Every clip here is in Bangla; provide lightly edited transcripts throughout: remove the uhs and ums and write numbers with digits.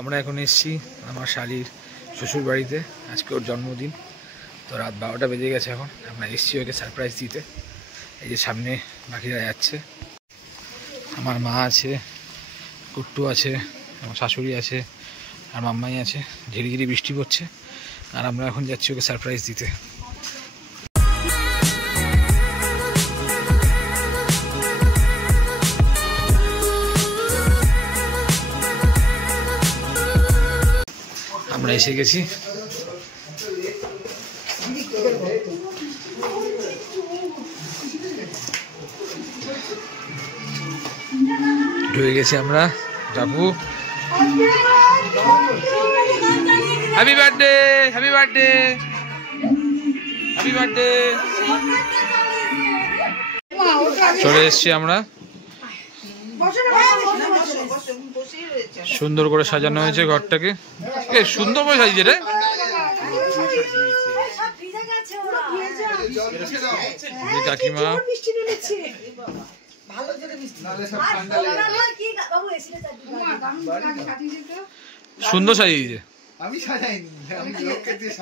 আমরা এখন এসেছি আমার শালির শ্বশুর বাড়িতে। আজকে ওর জন্মদিন, তো রাত 12টা বেজে গেছে। এখন আমরা এসেছি ওকে সারপ্রাইজ দিতে। এই যে সামনে বাকিরা যাচ্ছে, আমার মা আছে, কুট্টু আছে, আমার শাশুড়ি আছে, আর মাম্মাই আছে। ঝিরিঝিরি বৃষ্টি পড়ছে, আর আমরা এখন যাচ্ছি ওকে সারপ্রাইজ দিতে। আমরা এসে গেছি। ঢুকে গেছি আমরা। বাবু happy birthday, happy birthday, happy birthday. চলে এসছি আমরা। সুন্দর করে সাজানো হয়েছে ঘরটাকে। সুন্দর করে সাজিয়েছে রে। কাকিমা সুন্দর সাজিয়েছে।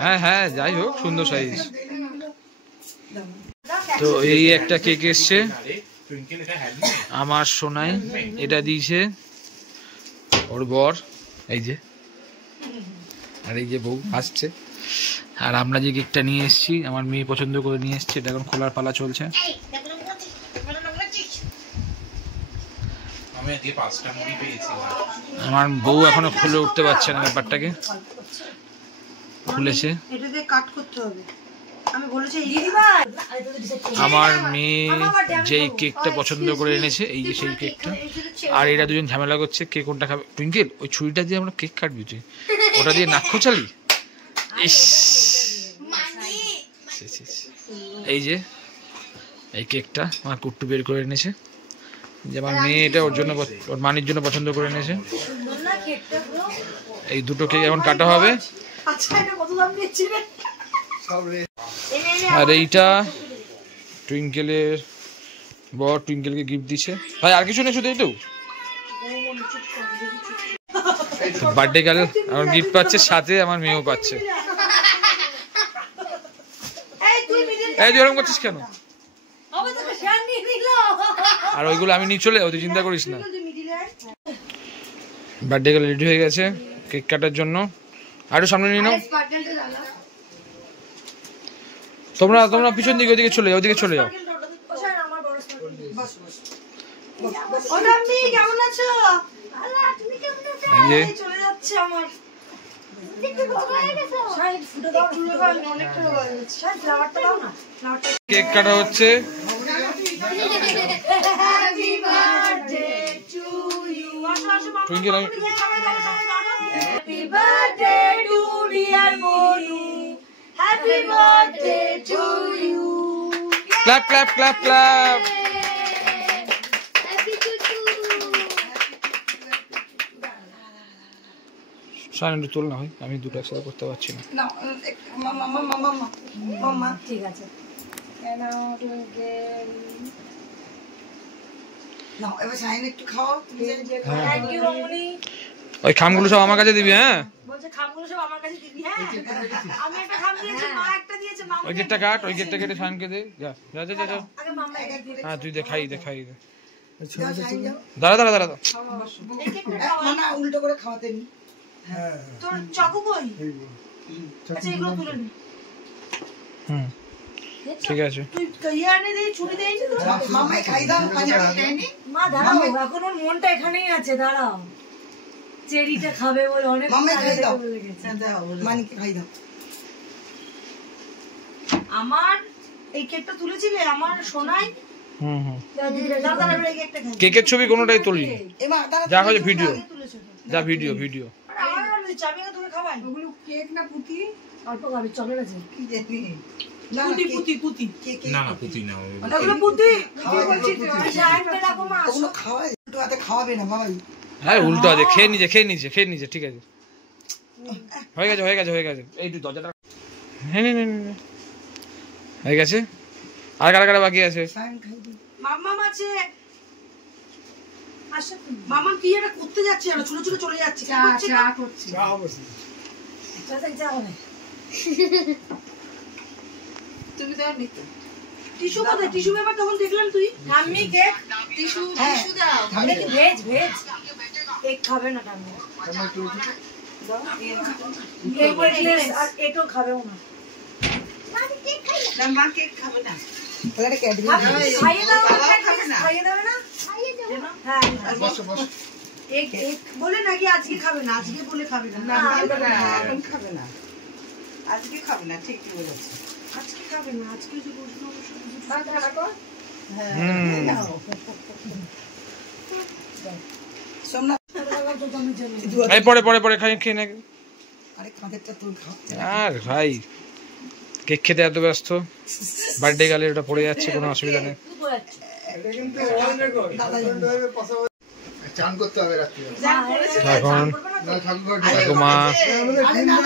হ্যাঁ হ্যাঁ, যাই হোক সুন্দর সাজিয়েছে। তো এই একটা কেক এসছে আমার সোনাই, এটা দিয়েছে ওর বর। এই যে, আর এই যে বউ আসছে। আর আমরা যে কেকটা নিয়ে এসেছি আমার মেয়ে পছন্দ করে নিয়ে এসছে, এটা এখন খোলার পালা চলছে। আমার বউ এখনো খুলে উঠতে পারছে না ব্যাপারটাকে। খুলেছে। আমার মেয়ে যেই কেকটা পছন্দ করে এনেছে, এই যে সেই কেকটা। আর এরা দুজন ঝামেলা করছে কে কোনটা খাবে। টুইঙ্কেল, ওই ছুরিটা দিয়ে আমরা কেক কাটবি, তুই ওটা দিয়ে নাক খোঁচালি। এই যে এই কেকটা আমার কুট্টু বের করে এনেছে, যে আমার মেয়ে এটা ওর জন্য, ওর মানির জন্য পছন্দ করে এনেছে। এই দুটো কেক এখন কাটা হবে। আর এইটা টুইঙ্কেলের বর টুইঙ্কেলকে গিফট দিছে। ভাই আর কিছু নেই, শুধু এইটু বার্থডে গার্ল আমার গিফট পাচ্ছে, সাথে আমার মেয়েও পাচ্ছে। এই তুই এরকম করছিস কেন? আর ওইগুলো আমি নিয়ে চলে, তুই চিন্তা করিস না। বার্থডে গার্ল রেডি হয়ে গেছে কেক কাটার জন্য। আরো সামনে নিয়ে নাও। তোমরা তোমরা পিছন দিকে ওইদিকে চলে যাও, ওইদিকে চলে যাও। কেক কাটা হচ্ছে। Happy birthday to you. Clap, clap, clap, clap. Happy to you. সাইন তোল না হয়, আমি দুটো একসাথে করতে পারছি না। না মামা মামা মামা মামা ঠিক আছে। কেন টুইঙ্কেল না, এবার সাইন একটু খাও তুমি। থ্যাংক ইউ মামুনি। ওই খামগুলো সব আমার কাছে দিবি। হ্যাঁ বলছে খামগুলো সব আমার কাছে দিবি। হ্যাঁ আমি একটা খাম দিয়েছি, মা একটা দিয়েছে। মামা ওই গেটটা কাট, ওই গেটটা কেটে সাইনকে দে। যা যা যা যা। আগে মামা একটা দিয়ে। হ্যাঁ তুই দেখাই দেখাই দে। দাঁড়া দাঁড়া দাঁড়া দাঁড়া। এই কেকটা খাওয়া না, উল্টো করে খাওয়াতে নি। হ্যাঁ তোর চাকু কই? আচ্ছা এগুলো তুলে নি। হুম ঠিক আছে। তুই কইয়া এনে দে, ছুরি দেই তো। মামাই খাই দাও, পানি মা দাঁড়াও, এখন ওর মনটা এখানেই আছে। দাঁড়াও, চেরিটা খাবে বলে অনেক। মামাই খাই দাও, মানিকে খাই দাও। আমার এই কেকটা তুলেছিলে আমার সোনাই। হুম হুম। দাদা এই কেকটা খাই। কেকের ছবি কোনোটাই তুলি এমা দাদা যা হয় ভিডিও, যা ভিডিও ভিডিও। আরে আমার চাবি না, তুমি খাবাই। ওগুলো কেক না পুতি? অল্প খাবি, চলে গেছে কি জানি। না পুতি পুতি পুতি কেক না না পুতি না, ওগুলো পুতি খাওয়া বলছি। সাইডে রাখো মা, ওগুলো খাওয়াই তো, আতে খাওয়াবে না বাবা। হ্যাঁ উল্টো আছে, খেয়ে নিছে খেয়ে নিছে খেয়ে নিছে। ঠিক আছে, হয়ে গেছে হয়ে গেছে হয়ে গেছে। এই তুই দরজাটা হ্যাঁ নে নে নে হয়ে গেছে। আর কারা কারা বাকি আছে? মাম্মা আছে, মামা কি এটা করতে যাচ্ছে না, ছোট ছোট চলে যাচ্ছে। তুমি তো নিতে টিস্যু কোথায়? টিস্যু পেপার তখন দেখলাম তুই। ঠাম্মি কেক টিস্যু টিস্যু দাও। এটা কি ভেজ ভেজ কেক খাবে না ঠাম্মি। দাও কেক প্লেস আর এটো খাবেও না। কেক খাই না মা, কেক খাবে না। তাহলে ক্যাডবেরি খাইয়ে দাও। খাইয়ে দাও না, খাইয়ে দাও না। হ্যাঁ বসো বসো। এক এক বলে নাকি আজকে খাবে না, আজকে বলে খাবে না। না এখন খাবে না, আজকে খাবে না। ঠিকই বলেছে, আজকে খাবে না। আজকে যে বসবো বাদ রাখো। হ্যাঁ সোমনাথ তো তুমি জানো। এই পরে পরে পরে খেয়ে নাকি। আরে খাদেরটা তুই খাও। আর ভাই কেক খেতে এত ব্যস্ত, বার্থডে গেলে ওটা পড়ে যাচ্ছে, কোনো অসুবিধা নেই। এখন ঠাকুমা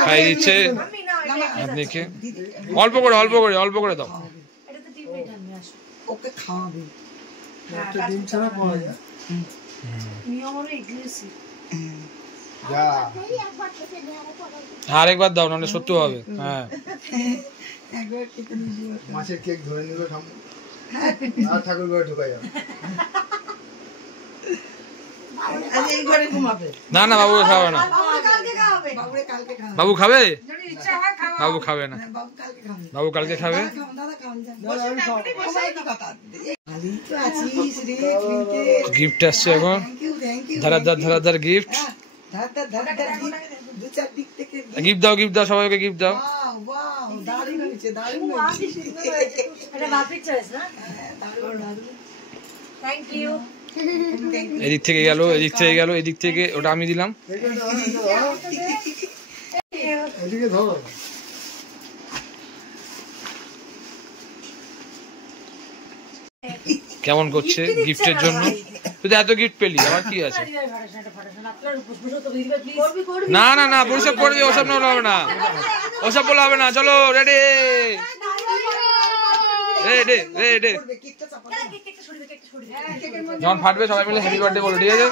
খাই দিচ্ছে, আপনি খেয়ে অল্প করে অল্প করে অল্প করে দাও। ওকে খাওয়াবে। আরেকবার দাও, নাহলে সত্যি হবে। হ্যাঁ মাছের কেক ধরে নিল আর ঠাকুর ঘরে ঢুকাই যাবে। না না বাবু খাবে না। বাবু খাবে? বাবু খাবে না, বাবু কালকে খাবে। গিফট আসছে এখন, ধারাদার ধারাদার গিফট। গিফট দাও, গিফট দাও, সবাইকে গিফট দাও। এদিক থেকে গেল, এদিক থেকে গেল, এদিক থেকে ওটা আমি দিলাম। কেমন করছে গিফটের জন্য? তুই এত গিফট পেলি, আমার কি আছে? না না না, পরিষ্কার করবি, ওসব না হবে না, ওসব বলা হবে না। চলো রেডি রেডি রেডি। যখন ফাটবে সবাই মিলে হ্যাপি বার্থডে বলো, ঠিক আছে?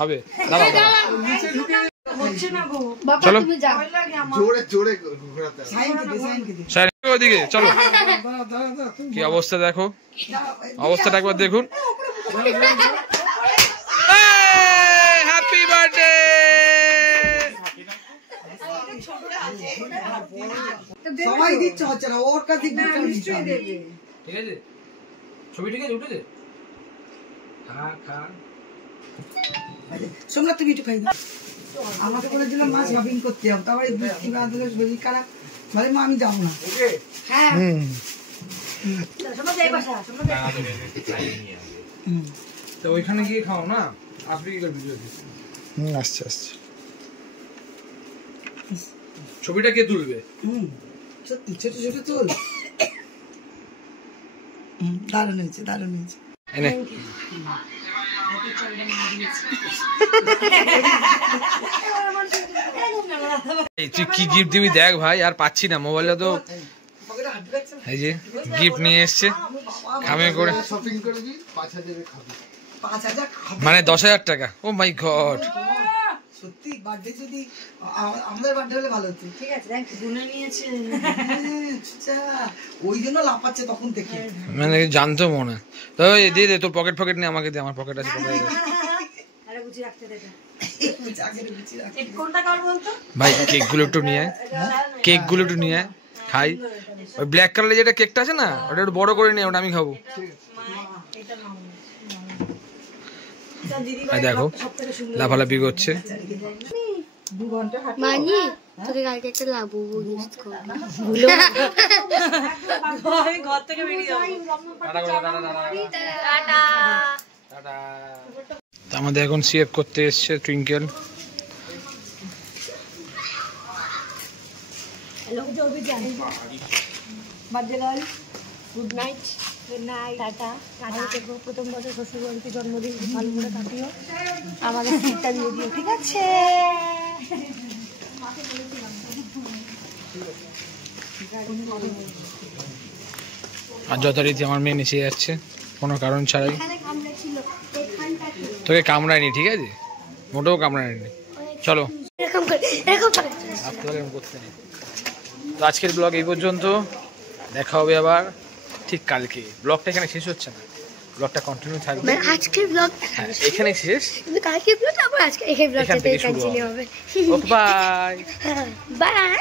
হবে দাঁড়াও দাঁড়াও, চলো জোরে জোরে ঘোরাতে হবে ওদিকে। চলো কি অবস্থা দেখো, অবস্থাটা একবার দেখুন। Happy birthday. সবাই দিচ্ছে, হচ্ছে না ওর কাছে নিশ্চয়ই দেবে। ঠিক আছে, ছবি ঠিক আছে, উঠেছে। খা খা। সোমনাথ তুমি একটু খাই দাও। আমাকে বলেছিলাম মা শপিং করতে যাবো, তারপরে বৃষ্টি বাদলে শরীর খারাপ, বলে মা আমি যাবো না। হ্যাঁ তো ওইখানে গিয়ে খাও না, আসবি কি করবি? আসছে আসছে। ছবিটা কে তুলবে? সত্যি ছোট ছোট চুল। দারুণ হয়েছে, দারুণ হয়েছে। এনে তুই কি গিফট দিবি দেখ ভাই, আর পাচ্ছি না মোবাইলে তো। এই যে গিফট নিয়ে এসছে, খামে করে শপিং করবি 5000 খাবি। 5000 মানে 10,000 টাকা। ও মাই গড, সত্যি বার্থডে যদি আমাদের বার্থডে হলে ভালো হতো। ঠিক আছে দেখ গুনে নিয়েছে, ওই জন্য লাফাচ্ছে তখন থেকে। মানে জানতো মনে। তবে দিয়ে দে তোর পকেট ফকেট নিয়ে আমাকে দে, আমার পকেট আছে। আরে গুছি রাখতে দে এটা। কোনটা কার বলতো ভাই? কেক গুলো একটু নিয়ে, কেক গুলো একটু নিয়ে খাই। ওই ব্ল্যাক কালারের যেটা কেকটা আছে না, ওটা একটু বড় করে নিয়ে, ওটা আমি খাবো। দেখো লাফালাফি করছে। মানি তোকে কালকে একটা লাবু গিফট করব। আমি ঘর থেকে বেরিয়ে যাবো। Tata tata. আমাদের এখন সিএফ করতে এসছে টুইঙ্কেল। হ্যালো জলদি যান। Birthday girl good night. Good night, tata. Tata. প্রথম বছর শ্বশুর বাড়িতে জন্মদিন ভালো করে কাটিও, আমাদের সিটটা দিয়ে দিও, ঠিক আছে? আর যথারীতি আমার মেয়ে নিচে যাচ্ছে কোনো কারণ ছাড়াই। তোকে কামড়ায়নি, ঠিক আছে? মোটেও কামড়ায়নি। চলো এরকম করে এরকম করে আসতে পারে, এরকম করতে নেই। তো আজকের ব্লগ এই পর্যন্ত, দেখা হবে আবার ঠিক কালকে। ব্লগটা এখানে শেষ হচ্ছে না, ব্লগটা কন্টিনিউ থাকবে। মানে আজকের ব্লগ হ্যাঁ, এখানেই শেষ, কিন্তু কালকের ব্লগ আবার আজকে এই ব্লগটা এখান থেকে শুরু কন্টিনিউ হবে। হবে। Okay bye. বাই।